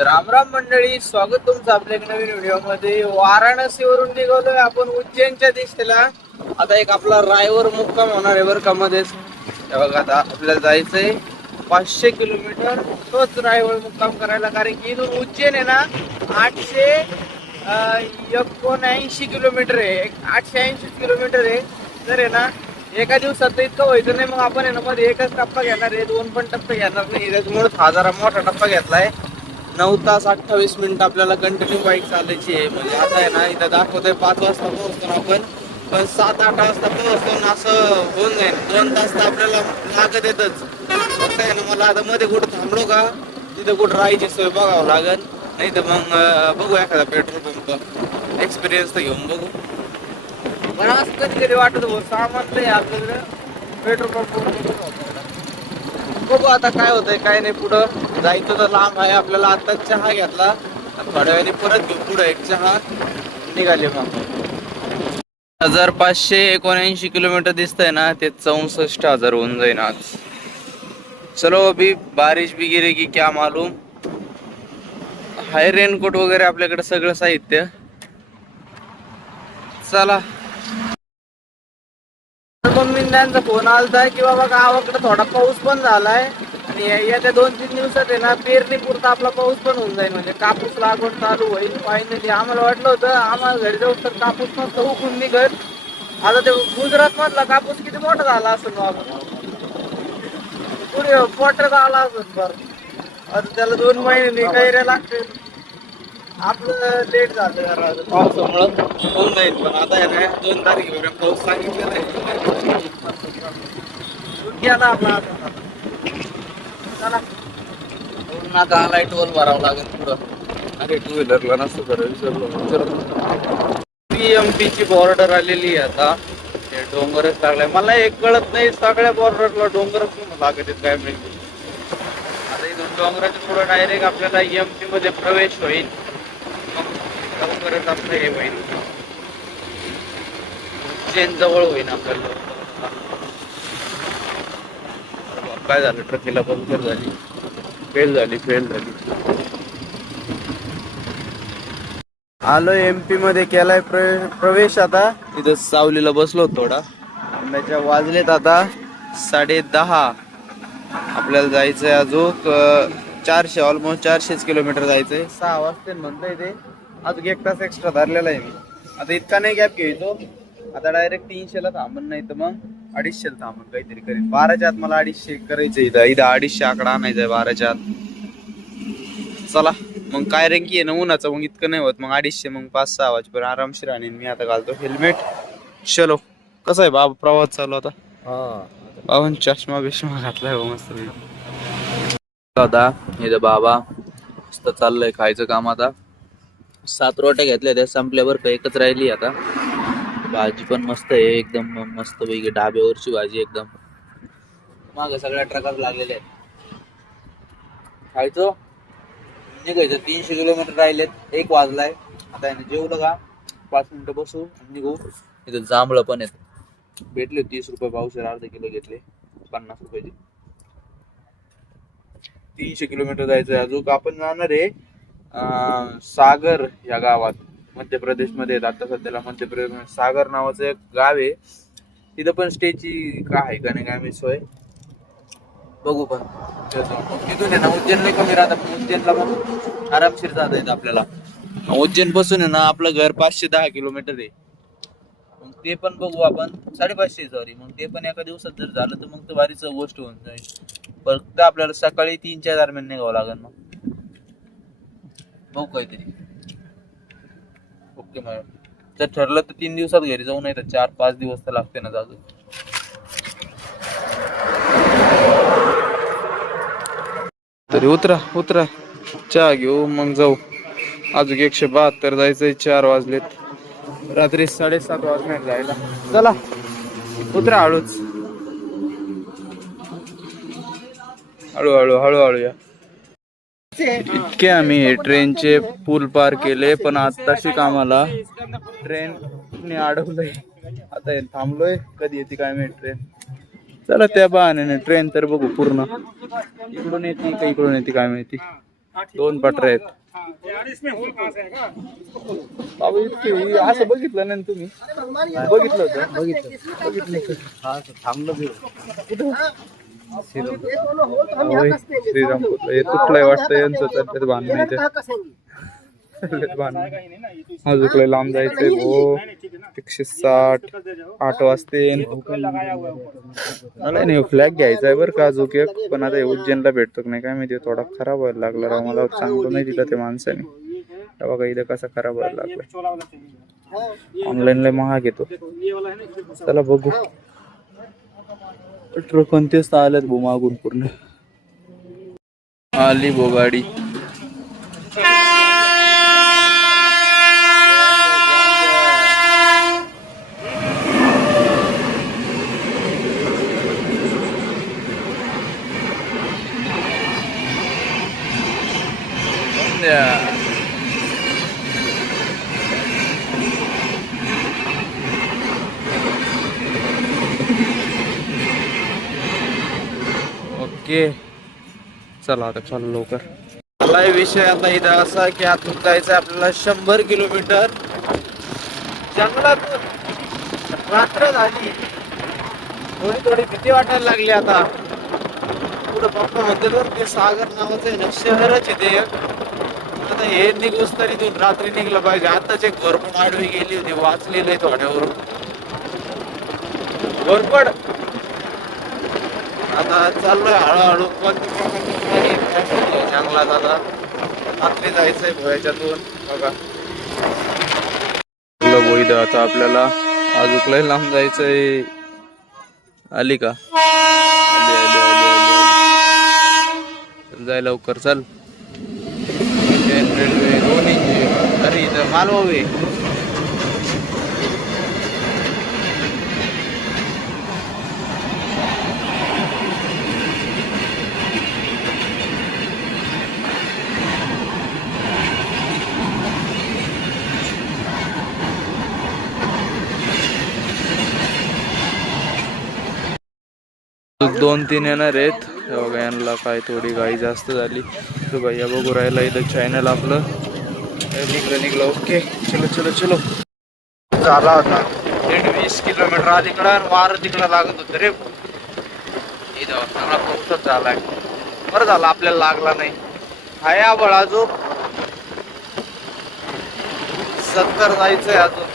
राम राम मंडळी, स्वागत तुमचं आपल्या एक नवीन व्हिडिओ मध्ये. वाराणसीवरून निघालोय आपण उज्जैनच्या दिशेला. आता एक आपला रायवर मुक्काम होणार आहे बरं का मध्येच. बघा आता आपल्याला जायचंय 500 किलोमीटर तोच रायवर मुक्काम करायला, कारण की इथून उज्जैन आहे ना 879 किलोमीटर आहे. 880 किलोमीटर आहे. तर आहे ना एका दिवसात तर इतकं व्हायचं नाही. मग आपण आहे ना मध्ये एकच टप्पा घेणार आहे, 2 पण टप्पे घेणार नाही. त्याच्यामुळे हा जरा मोठा टप्पा घेतलाय. 9 तास 28 मिनिट आपल्याला कंटिन्यू बाईक चालायची आहे. म्हणजे आता आहे ना इथं दाखवतोय 5 वाजता पोहोचतो ना आपण, पण 7-8 वाजता पोहोचतो ना असं होऊन जाईल. 2 तास तर आपल्याला लागत येतच. फक्त आहे ना मला आता मध्ये कुठं थांबलो का तिथं कुठं राहायची सोय बघावं लागेल. नाही तर मग बघू एखादा पेट्रोल पंप एक्सपिरियन्स तर घेऊन बघू. मला असं कधी कधी वाटत हो सामान लय आपल्याकडे पेट्रोल पंप बघू आता काय होतंय काय नाही. पुढं जायचं तर लांब आहे आपल्याला. आता चहा घेतला, थोड्या वेळाने परत घेऊ पुढं एक चहा, निघाले. मग 1579 किलोमीटर दिसतंय ना, ते 64,000 होऊन जाईन आज. चलो अभी बारिश भी गिरेगी क्या मालूम. हाय रेनकोट वगैरे आपल्याकडे सगळं साहित्य. चला. मम्मी त्यांचा फोन आलता की बाबा गावाकडे थोडा पाऊस पण झालाय आणि येत्या 2-3 दिवसात आहे ना पेरणी पुरता आपला पाऊस पण होऊन जाईल. म्हणजे कापूस लागवड चालू होईल फायनली. आम्हाला वाटलं होतं आम्हाला घरी जाऊन तर कापूस मस्त उकळून निघत. आता ते गुजरात मधला कापूस किती मोठा झाला असेल बाबा, पुढे पोटर आला असेल. बरं आता त्याला 2 महिने कैऱ्या लागते. आपलं लेट झालं जरा पावसामुळं, होऊन जाईल. पण आता आहे ना 2 तारखेपर्यंत पाऊस सांगितलेला आहे. गेला आपला चला. नाका आलाय, टोल भरावं लागेल पुढं. अरे 2 व्हीलरला नसतं खरं. PMP ची बॉर्डर आलेली आहे आता. हे डोंगरच लागलाय. मला एक कळत नाही सगळ्या बॉर्डरला डोंगरच लागत आहेत काय माहिती. आता इथून डोंगराच्या पुढं डायरेक्ट आपल्याला MP मध्ये प्रवेश होईल. लवकरच आपलं हे होईल, उज्जैन जवळ होईल आपल्याला. काय झालं, ट्रकीला पंक्चर झाली, फेल झाली. आलो MP मध्ये, केलाय प्रवेश. आता इथं सावलीला बसलो थोडा. त्याच्या वाजलेत आता 10:30. आपल्याला जायचंय अजून 400, ऑलमोस्ट 400 किलोमीटर जायचंय. 6 वाजता म्हणतोय ते. अजून 1 तास एक्स्ट्रा धरलेला आहे मी. आता इतका नाही गॅप घ्यायचो. आता डायरेक्ट 300 ला थांबन, नाही तर मग 250 ला थांबन काहीतरी करेन. 12च्या आत मला 250 करायचं. इथं 250 आकडा आणायचा आहे 12च्या आत. चला मग काय रंगी आहे ना उन्हाचं, मग इतकं नाही होत. मग 250, मग 5-6 वाजेपर्यंत आरामशीर आणीन मी. आता घालतो हेल्मेट. चलो. कसं आहे बाबा प्रवास चालू आता? बाबा चष्मा बिष्मा घातलाय हो मस्त. आता इथं बाबा मस्त चाललंय खायचं काम. आता 7 रोट्या घेतल्या, त्या संपल्यावर एकच राहिली आता. भाजी पण मस्त आहे एकदम, मस्त पैकी डाब्यावरची भाजी एकदम. माग सगळ्या ट्रकात लागलेल्या आहेत. खायचो निघायचं. 300 किलोमीटर राहिलेत. 1 वाजलाय. आता आहे ना जेवलं का 5 मिनिटं बसू आणि निघू. इथं जांभळं पण आहेत, भेटले 30 रुपये पावशेर. अर्धा किलो घेतले 50 रुपयाचे. 300 किलोमीटर जायचंय अजून. आपण जाणार आहे सागर या गावात, मध्य प्रदेश मध्ये. आता सध्याला मध्य प्रदेश सागर नावाचं एक गाव आहे. तिथं पण स्टेची काय आहे का नाही काय मी सोय बघू. पण तिथून आहे ना उज्जैनला कमी राहतात. उज्जैनला पण आरामशीर जाता येतं आपल्याला. उज्जैन पासून आहे ना आपलं घर 510 किलोमीटर आहे. मग ते पण बघू आपण. 550 सॉरी. मग ते पण एका दिवसात जर झालं तर मग तर भारीच गोष्ट होऊन जाईल. फक्त आपल्याला सकाळी 3च्या दरम्यान निघावं लागेल. मग बघू काहीतरी. Okay madam. जर ठरलं तर 3 दिवसात घरी जाऊ, नाही तर 4-5 दिवस तर लागते ना जाऊ. तरी उतरा चहा घेऊ मग जाऊ. अजून 172 जायचंय. 4 वाजलेत. रात्री 7:30 वाजणार जायला. चला उतरा हळूच, हळूहळू या. इतके आम्ही ट्रेनचे पूल पार केले, पण आताशी कामाला ट्रेन अडवलंय. आता थांबलोय, कधी येते काय माहिती ट्रेन. चला त्या बहाण्याने ट्रेन तर बघू पूर्ण. इकडून येते का इकडून येते काय माहिती. 2 पटऱ्या आहेत. बाबा इतके असं बघितलं नाही तुम्ही? बघितलं होतं? बघितलं हा थांबलं कुठं? श्रीरामपूरला हे तुटलंय वाटतं यांचं तर बांधणं इथे. अजून लांब जायचंय हो. 160 8 वाजते. मला नाही फ्लॅग घ्यायचा आहे बरं का अजून एक, पण आता उज्जैनला भेटतो नाही काय माहिती. थोडा खराब व्हायला लागला राव. मला चांगलं नाही दिलं ते माणसाने. बघा इथं कसा खराब व्हायला लागला. ऑनलाईन लय महाग येतो. चला बघू. ट्रक कोणतेच आल्यात भो मागून पूर्ण. आली भो गाडी. ओके चला आता चालू लवकर. मला विषय आता इथं असा की आतून जायचं आपल्याला 100 किलोमीटर जंगलातून. रात्र झाली. थोडी भीती वाटायला लागली आता. पुढे पप्पा म्हणते तर ते सागर नावाचं आहे ना शहरच आहे ते. आता हे निघूस तरी इथून रात्री निघलं पाहिजे. आताच एक घरपड आडवी गेली होती, वाचलेलं आहे थोड्यावरून. घरपड आता चाललोय हळूहळू. पण जंगलात आता रात्री जायचंय भोयाच्यातून. बघा बोईद आता आपल्याला अजून लय लांब जायचंय. आली का? आली आली आली आली. जाय लवकर चल. रेल्वे दोन्ही. अरे इथं मालवाहू आहे. दोन तीन येणार आहेत. बघा यांना काय थोडी गाई जास्त झाली. तो भैया बघू राहिला इथं चॅनल आपलं. निघलं. ओके चलो चलो चलो. झाला होता 20 किलोमीटर अलीकडं. वार तिकडं लागत होतं रे. इथं चांगला पाऊसच झालाय. बरं झालं आपल्याला लागला नाही. हाय आबळ अजून 70 जायचंय अजून.